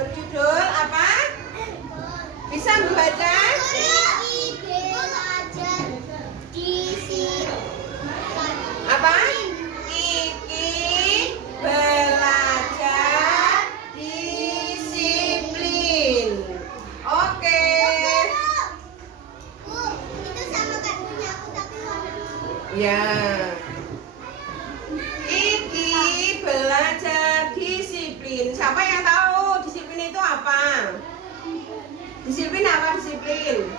berjudul apa? Bisa membaca? Apa? Kiki belajar disiplin. Oke. Bu, itu sama kayak punya aku tapi warna. Ya. Kiki belajar disiplin. Siapa yang tahu disiplin itu apa? Disiplin apa disiplin?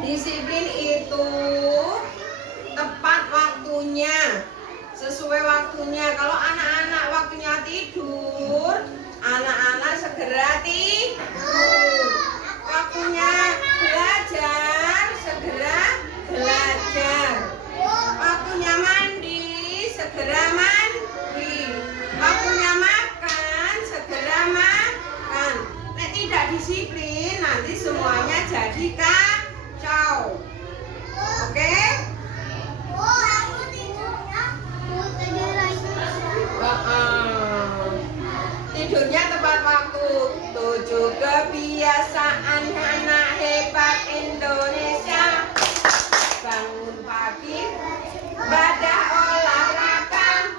Disiplin itu tepat waktunya, sesuai waktunya. Kalau anak-anak waktunya tidur, anak-anak segera tidur. Waktunya belajar, segera belajar. Waktunya mandi, segera mandi. Waktunya makan, segera makan. Nek tidak disiplin, nanti semuanya jadi kacau. Oke? Bu, aku tidurnya. Bu, tidur lagi. Tidurnya tepat waktu. 7 kebiasaan anak hebat Indonesia. Bangun pagi, ibadah olahraga,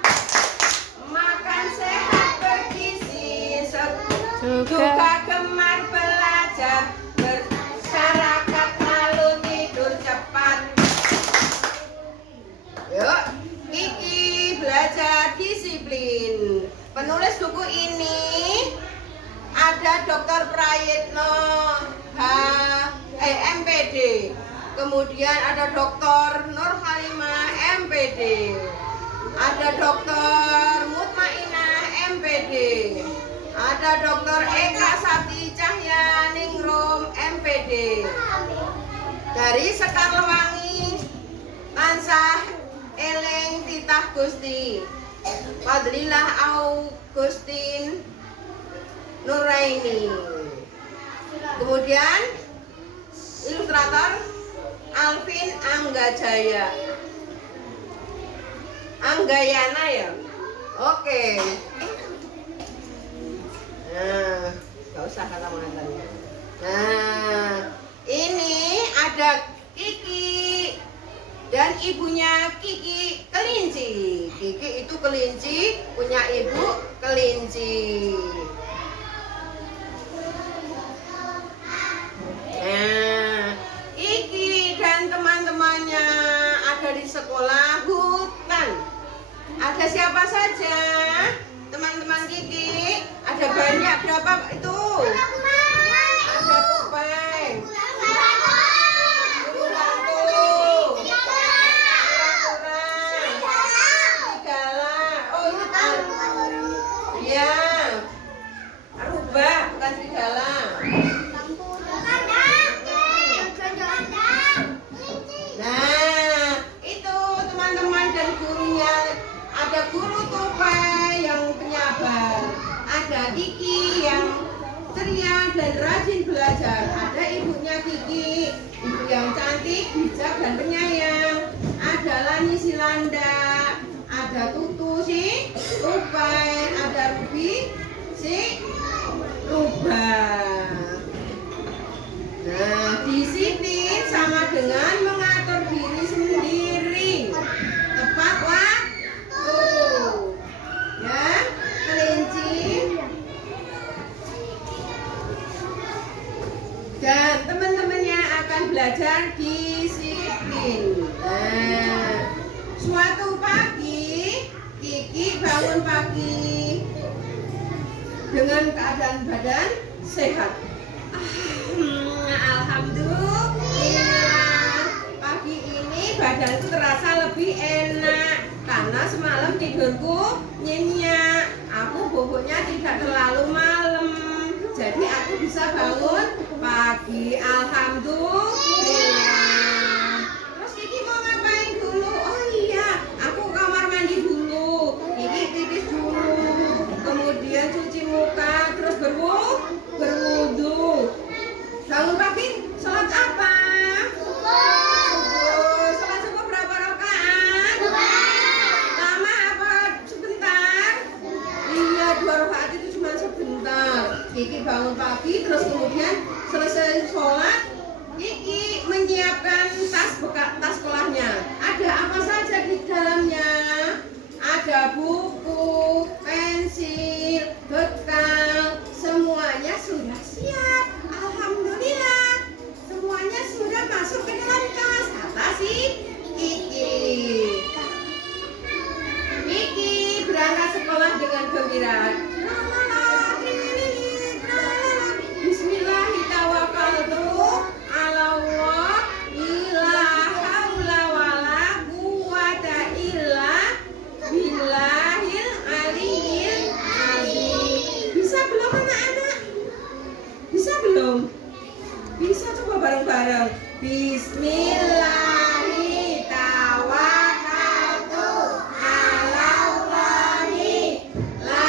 makan sehat bergizi, juga gemar belajar, bersyarakat lalu tidur cepat. Yuk, Kiki belajar disiplin. Penulis buku ini ada Dr. Prayitno MPD. Kemudian ada Dr. Nur Halimah MPD. Ada Dr. Mutmainah MPD. Ada Dr. Eka Sakti Cahyaningrum MPD. Dari Sekarlewangi tansah eling titah Gusti Fadlilah Augustin Nuraini. Kemudian ilustrator Alvin Anggajaya. Anggayana ya. Oke. Nah, nggak usah kata mantannya. Nah, ini ada Kiki dan ibunya Kiki kelinci. Kiki itu kelinci, punya ibu kelinci. Nah, Kiki dan teman-temannya ada di sekolah hutan. Ada siapa saja? Teman-teman Kiki, ada banyak, berapa itu? Ada Tupai, Guru Rantu, Serigala. Oh itu iya, Aruba bukan serigala. Nah, itu teman-teman dan gurunya. Ada guru Tupai yang penyabar, ada Kiki yang ceria dan rajin belajar, ada ibunya Kiki, ibu yang cantik, bijak dan penyayang, ada Lani Silanda, ada Tutu si Tupai, ada Ruby si Rubah. Nah, disiplin sama dengan mengatur diri sendiri. Tepat waktu. Ya, kelinci. Dan teman-temannya akan belajar disiplin. Nah, suatu pagi, Kiki bangun pagi dengan keadaan badan sehat. Alhamdulillah, pagi ini badanku terasa lebih enak karena semalam tidurku nyenyak. Aku boboknya tidak terlalu malam, jadi aku bisa bangun pagi. Alhamdulillah. Terus Kiki mau ngapain dulu? Oh iya, aku kamar mandi dulu. Kiki pipis dulu, kemudian cuci muka, terus berwudu. Bangun pagi, sholat apa? Subuh. Sholat subuh berapa rakaat? Lama apa sebentar? Kiki bangun pagi, terus kemudian selesai sholat, Kiki menyiapkan tas sekolahnya. Ada apa saja di dalamnya? Ada buku, pensil, bekal, semuanya sudah siap. Alhamdulillah, semuanya sudah masuk ke dalam tas. Kata si Kiki. Kiki berangkat sekolah dengan gembira. Bisa coba bareng-bareng. Bismillahirrahmanirrahim. Alallahi la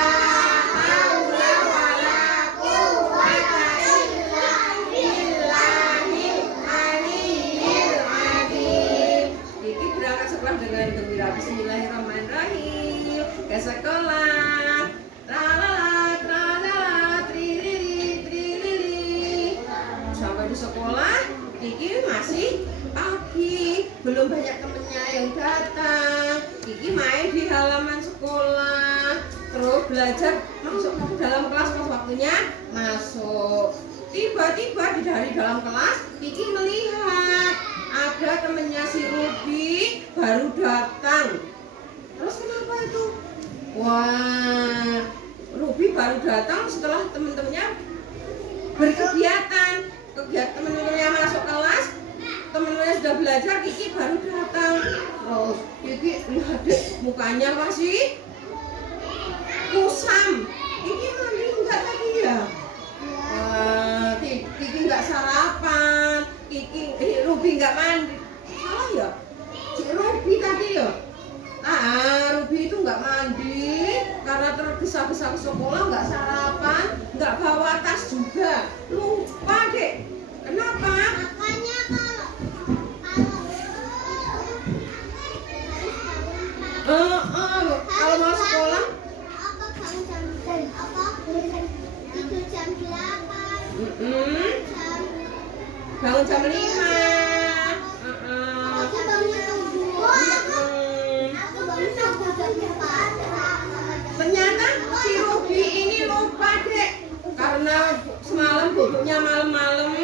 haula wala quwwata illa billahil aliyyil azim. Kiki berangkat sekolah dengan gembira. Bismillahirrahmanirrahim. Ke sekolah. Di sekolah, Kiki masih pagi, belum banyak temennya yang datang. Kiki main di halaman sekolah, terus belajar masuk ke dalam kelas pas waktunya masuk. Tiba-tiba dari dalam kelas, Kiki melihat ada temennya si Ruby baru datang. Terus kenapa itu? Wah, Ruby baru datang setelah temen-temennya berkegiatan. Temen-temennya masuk kelas, temen-temennya sudah belajar, Kiki baru datang. Terus Kiki lihat deh, mukanya masih kusam. Kiki mandi enggak tadi ya? Kiki enggak sarapan. Ruby enggak mandi. Salah ya? Si Ruby tadi ya? Ruby itu enggak mandi karena tergesa-gesa ke sekolah, enggak sarapan, enggak bawa tas juga. Lupa deh. Kenapa? Makanya kalau mau sekolah itu jam 8. bangun jam 5. Aku bangun subuh. Aku bangun subuh jam 4. Ternyata si Ruby ini lupa dek, karena semalam boboknya malam-malam,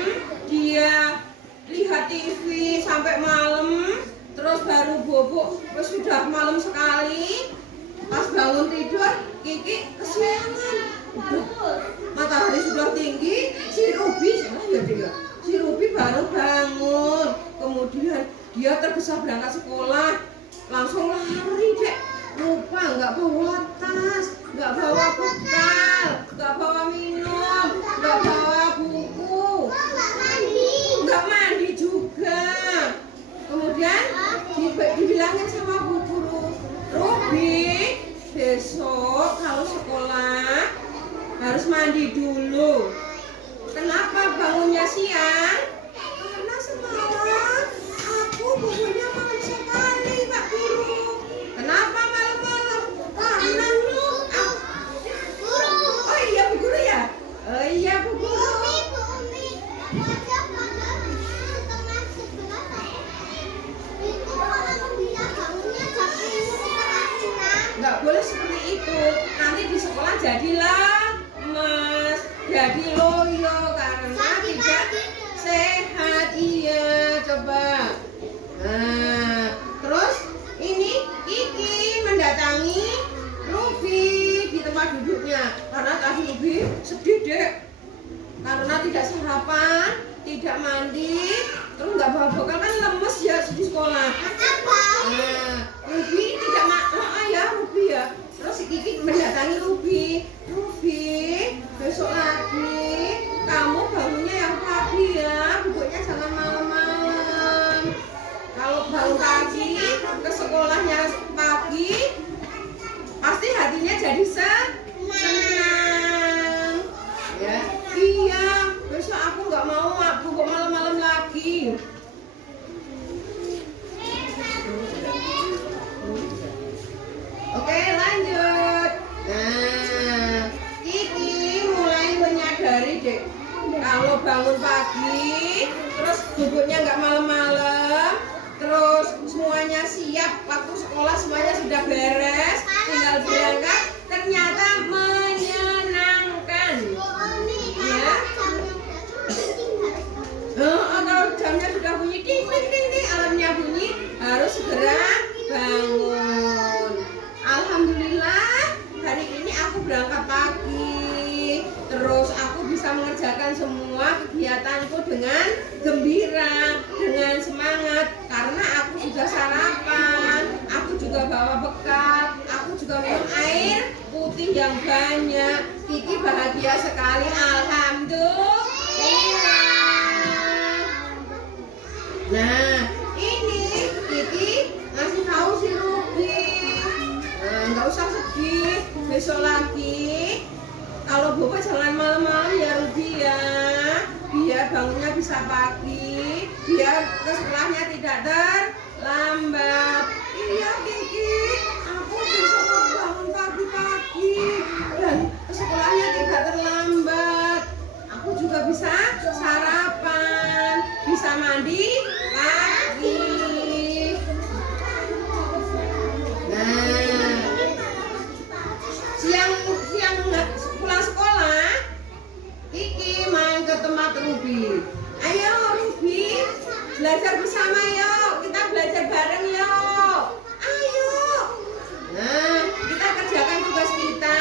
dia lihat TV sampai malam, terus baru bobok sudah malam sekali. Pas bangun tidur, Kiki kesiangan. Matahari sudah tinggi, si Ruby baru bangun. Kemudian dia tergesa berangkat sekolah, langsung lari dek. Lupa nggak bawa tas, nggak bawa bekal, nggak bawa minum, nggak bawa buku, nggak mandi juga. Kemudian dibilangin sama bu guru, Ruby besok kalau sekolah harus mandi dulu. Kenapa bangunnya siang? Karena semalam aku bangunnya malam sekali, Pak Guru. Kenapa malam-malam? Karena oh iya Bu Guru ya? Oh iya Bu Guru. Nggak boleh seperti itu. Nanti di sekolah jadilah mas, jadi loyo karena tidak sehat. Iya, coba. Nah, terus ini Kiki mendatangi Ruby di tempat duduknya karena tadi Ruby sedih dek karena tidak sarapan, tidak mandi, terus nggak bawa bekal kan lemes ya di sekolah. Nah, Ruby tidak Ruby ya. Terus Kiki mendatangi Ruby, besok lagi kamu bangunnya yang pagi ya, bubuknya jangan malam-malam. Kalau bangun pagi ke sekolahnya pagi, pasti hatinya jadi senang. Ya, iya. Besok aku nggak mau bubuk malam-malam lagi. bangun pagi, terus duduknya nggak malam-malam, terus semuanya siap, waktu sekolah semuanya sudah beres, tinggal berangkat, ternyata menyenangkan. Ya. Kalau jamnya sudah bunyi, ding ding ding ding, alarmnya bunyi, harus segera bangun. Alhamdulillah hari ini aku berangkat pagi, terus aku bisa mengerjakan semua kegiatanku dengan gembira, dengan semangat, karena aku sudah sarapan, aku juga bawa bekal, aku juga minum air putih yang banyak. Kiki bahagia sekali, alhamdulillah. Nah, ini Kiki ngasih tahu si Ruby. Nah, nggak usah sedih, besok lagi kalau bobo jangan malam-malam ya Ruby ya, biar bangunnya bisa pagi, biar ke sekolahnya tidak terlambat. Iya Kiki, aku besok mau bangun pagi-pagi dan ke sekolahnya tidak terlambat. Aku juga bisa sarapan, bisa mandi pagi. Nah, siang pulang sekolah, Kiki main ke tempat Ruby. Ayo Ruby, belajar bersama yuk, kita belajar bareng yuk. Ayo. Nah, kita kerjakan tugas kita.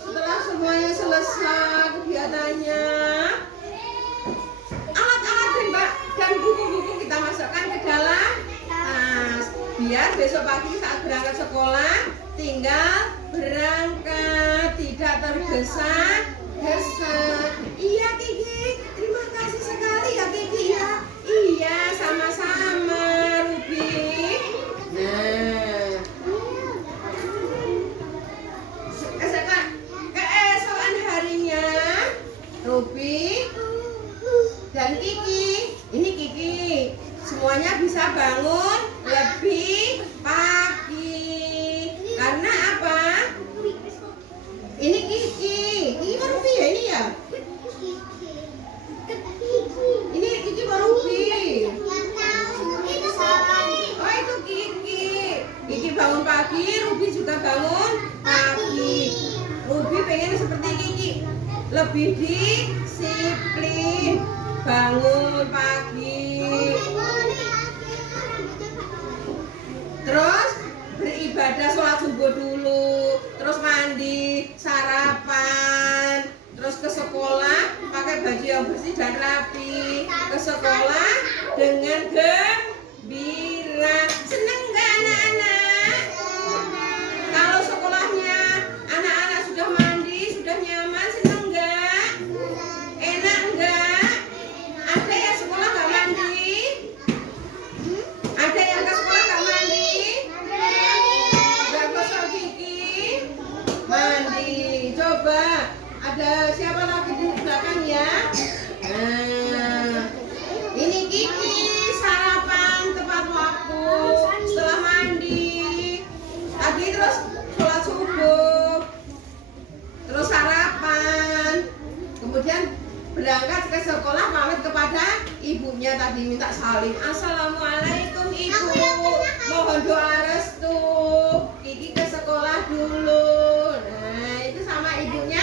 Setelah semuanya selesai kegiatannya, alat-alat dan buku-buku kita masukkan ke dalam tas. Biar besok pagi saat berangkat sekolah tinggal berangkat, tidak tergesa-gesa. Iya Kiki, terima kasih sekali ya Kiki ya. Iya, sama-sama Ruby. Nah, keesokan harinya Ruby dan Kiki, ini Kiki, semuanya bisa bangun lebih pagi. Karena apa? Ini Kiki, ini baru Ruby ya ini ya? Ini Kiki baru Ruby. Oh itu Kiki. Kiki bangun pagi, Ruby juga bangun pagi. Ruby pengen seperti Kiki, lebih disiplin, bangun pagi, terus beribadah sholat subuh dulu, terus mandi, sarapan, terus ke sekolah pakai baju yang bersih dan rapi, ke sekolah dengan gembira. Seneng nggak anak-anak? Kalau sekolahnya anak-anak sudah mandi, sudah nyaman, seneng nggak? Enak nggak? Ada yang sekolah nggak mandi? Ada yang ke sekolah nggak mandi? Nggak gosok gigi? Mandi. Coba, ada siapa lagi di belakang ya? Nah, ini Kiki sarapan tepat waktu setelah mandi. Tadi terus sholat subuh, terus sarapan, kemudian berangkat ke sekolah, pamit kepada ibunya, tadi minta salim. Assalamualaikum ibu, mohon doa restu, Kiki ke sekolah dulu. Nah itu sama ibunya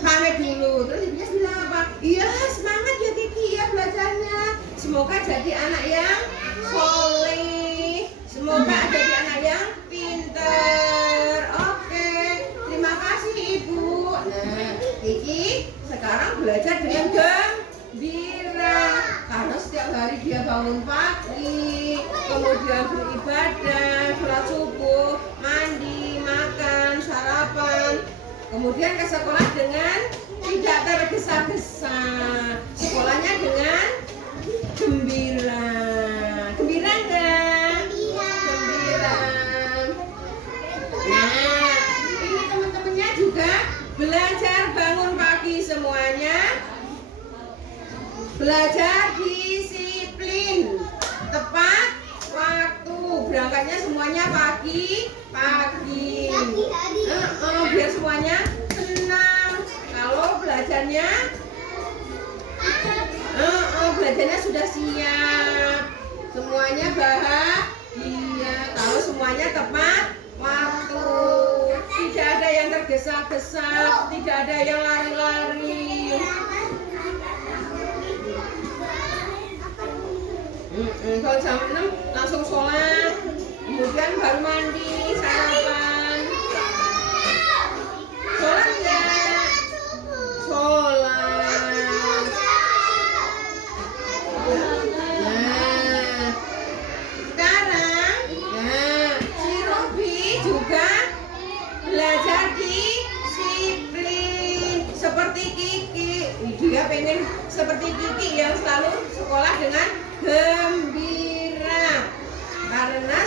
pamit dulu. Terus ibunya bilang apa? Iya semangat ya Kiki ya belajarnya, semoga jadi anak yang soleh, semoga jadi anak yang pinter. Oke, terima kasih ibu. Nah Kiki sekarang belajar dengan gembira karena setiap hari dia bangun pagi, kemudian beribadah, sholat subuh, mandi, makan, sarapan, kemudian ke sekolah dengan tidak tergesa-gesa, sekolahnya dengan gembira. Gembira enggak? Gembira. Nah, ini teman-temannya juga belajar bangun pagi semuanya, belajar disiplin, tepat waktu, berangkatnya semuanya pagi. Biar semuanya senang. Kalau belajar belajarnya? Belajarnya sudah siap. Semuanya bahagia. Kalau semuanya tepat waktu. Tidak ada yang tergesa-gesa, tidak ada yang lari-lari. Kalau jam 6 langsung sholat, kemudian baru mandi, sarapan. Sholat nggak? Sholat. Nah, sekarang, si Robi juga belajar disiplin seperti Kiki. Dia pengen seperti Kiki yang selalu sekolah dengan gembira karena